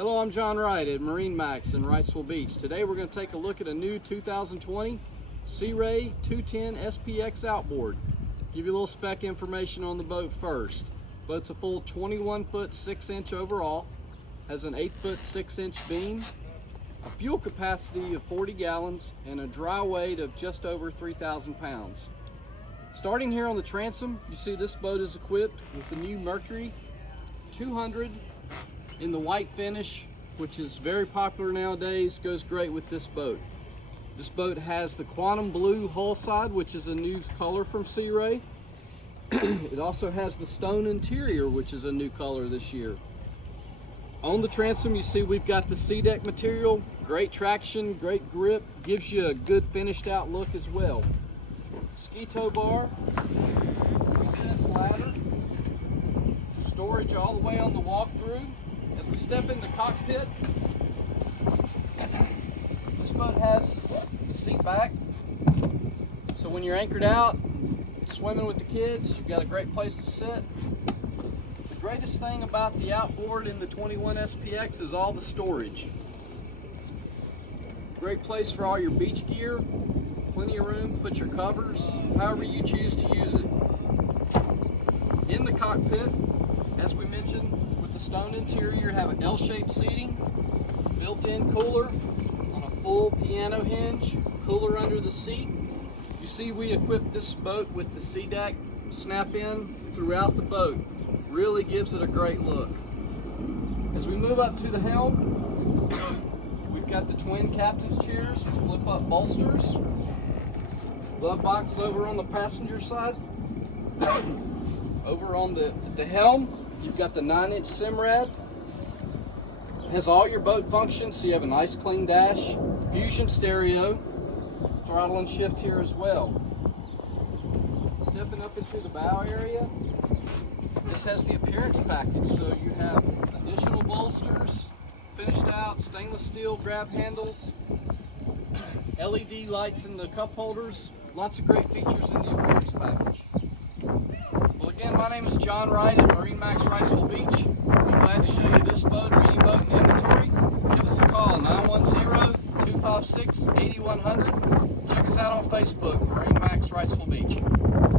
Hello, I'm John Wright at MarineMax in Wrightsville Beach. Today we're going to take a look at a new 2020 Sea Ray 210 SPX Outboard. Give you a little spec information on the boat first. Boat's a full 21 foot 6 inch overall, has an 8 foot 6 inch beam, a fuel capacity of 40 gallons, and a dry weight of just over 3,000 pounds. Starting here on the transom, you see this boat is equipped with the new Mercury 200 in the white finish, which is very popular nowadays, goes great with this boat. This boat has the quantum blue hull side, which is a new color from Sea Ray. It also has the stone interior, which is a new color this year. On the transom, you see we've got the sea deck material, great traction, great grip, gives you a good finished out look as well. Ski tow bar, recessed ladder, storage all the way on the walk-through. As we step in the cockpit, this boat has the seat back, so when you're anchored out, swimming with the kids, you've got a great place to sit. The greatest thing about the outboard in the 21 SPX is all the storage. Great place for all your beach gear, plenty of room to put your covers, however you choose to use it. In the cockpit, as we mentioned, with the stone interior, have an L-shaped seating, built-in cooler on a full piano hinge, cooler under the seat. You see we equipped this boat with the sea deck snap-in throughout the boat. Really gives it a great look. As we move up to the helm, we've got the twin captain's chairs, flip-up bolsters, glove box over on the passenger side. Over on the helm, you've got the 9-inch Simrad. It has all your boat functions, so you have a nice clean dash, fusion stereo, throttle and shift here as well. Stepping up into the bow area, this has the appearance package, so you have additional bolsters, finished out stainless steel grab handles, LED lights in the cup holders, lots of great features in the appearance package. Well, again, my name is John Wright at MarineMax Wrightsville Beach. I'll be glad to show you this boat or any boat in inventory. Give us a call, 910-256-8100. Check us out on Facebook, MarineMax Wrightsville Beach.